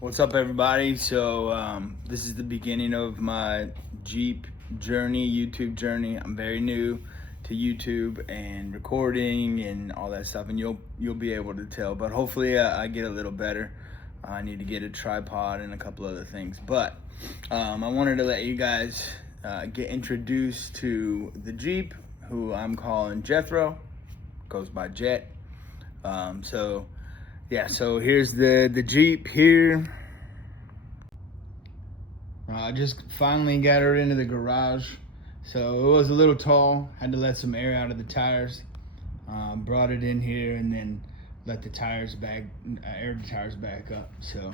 What's up, everybody? So this is the beginning of my Jeep journey, YouTube journey. I'm very new to YouTube and recording and all that stuff, and you'll be able to tell. But hopefully, I get a little better. I need to get a tripod and a couple other things. But I wanted to let you guys get introduced to the Jeep, who I'm calling Jethro. Goes by Jet. So here's the Jeep here. I just finally got her into the garage. So it was a little tall, had to let some air out of the tires. Brought it in here and then let the tires back, aired the tires back up. So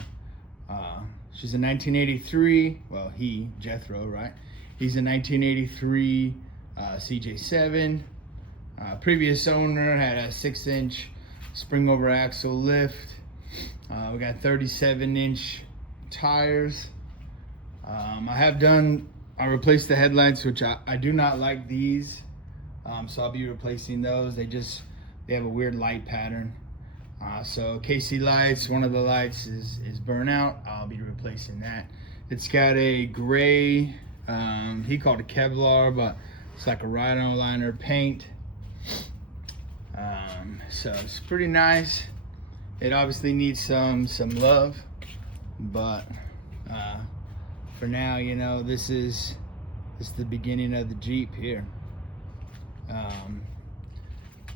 she's a 1983, well, Jethro, right? He's a 1983 CJ7. Previous owner had a 6-inch spring over axle lift. We got 37-inch tires. I replaced the headlights, which I do not like these. So I'll be replacing those. They have a weird light pattern. So KC lights, one of the lights is burnt out. I'll be replacing that. It's got a gray, he called it Kevlar, but it's like a rhino liner paint. So it's pretty nice. It obviously needs some love, but for now, you know, this is the beginning of the Jeep here.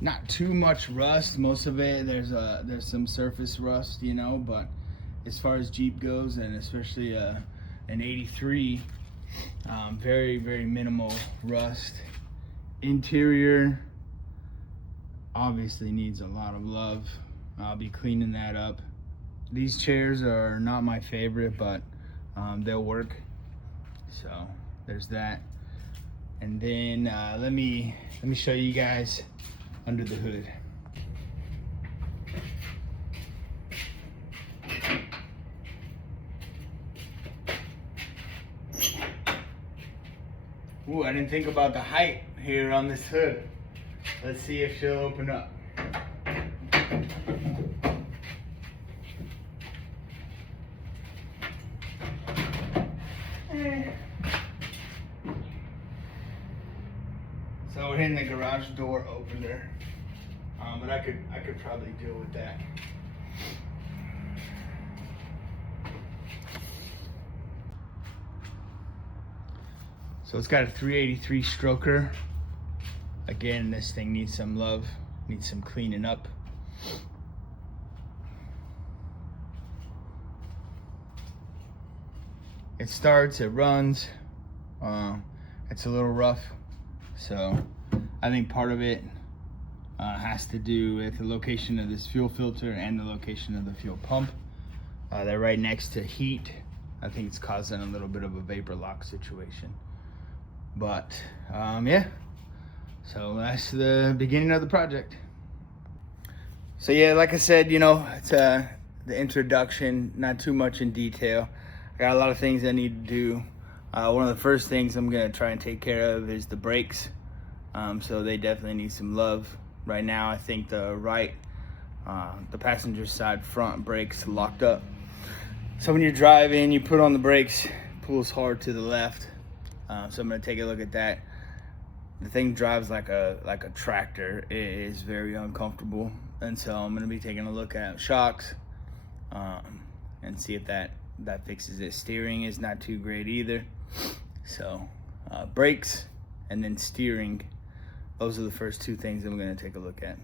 Not too much rust. Most of it, there's some surface rust, you know, but as far as Jeep goes, and especially an 83, very, very minimal rust. Interior obviously needs a lot of love. I'll be cleaning that up. These chairs are not my favorite, but they'll work. So there's that. And then let me show you guys under the hood. Ooh, I didn't think about the height here on this hood. Let's see if she'll open up. So we're hitting the garage door opener, but I could probably deal with that. So it's got a 383 stroker. Again, this thing needs some love, needs some cleaning up. It starts, it runs. It's a little rough. So I think part of it has to do with the location of this fuel filter and the location of the fuel pump. They're right next to heat. I think it's causing a little bit of a vapor lock situation. But yeah, so that's the beginning of the project. So yeah, like I said, you know, it's the introduction, not too much in detail. I got a lot of things I need to do. One of the first things I'm gonna try and take care of is the brakes. So they definitely need some love. Right now, I think the passenger side front brakes locked up. So when you're driving, you put on the brakes, pulls hard to the left. So I'm gonna take a look at that. The thing drives like a tractor. It is very uncomfortable, and so I'm gonna be taking a look at shocks and see if that fixes it. Steering is not too great either. So brakes and then steering, those are the first two things I'm gonna take a look at.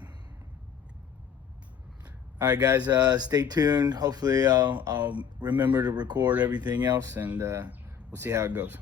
All right, guys, stay tuned. Hopefully I'll remember to record everything else, and we'll see how it goes.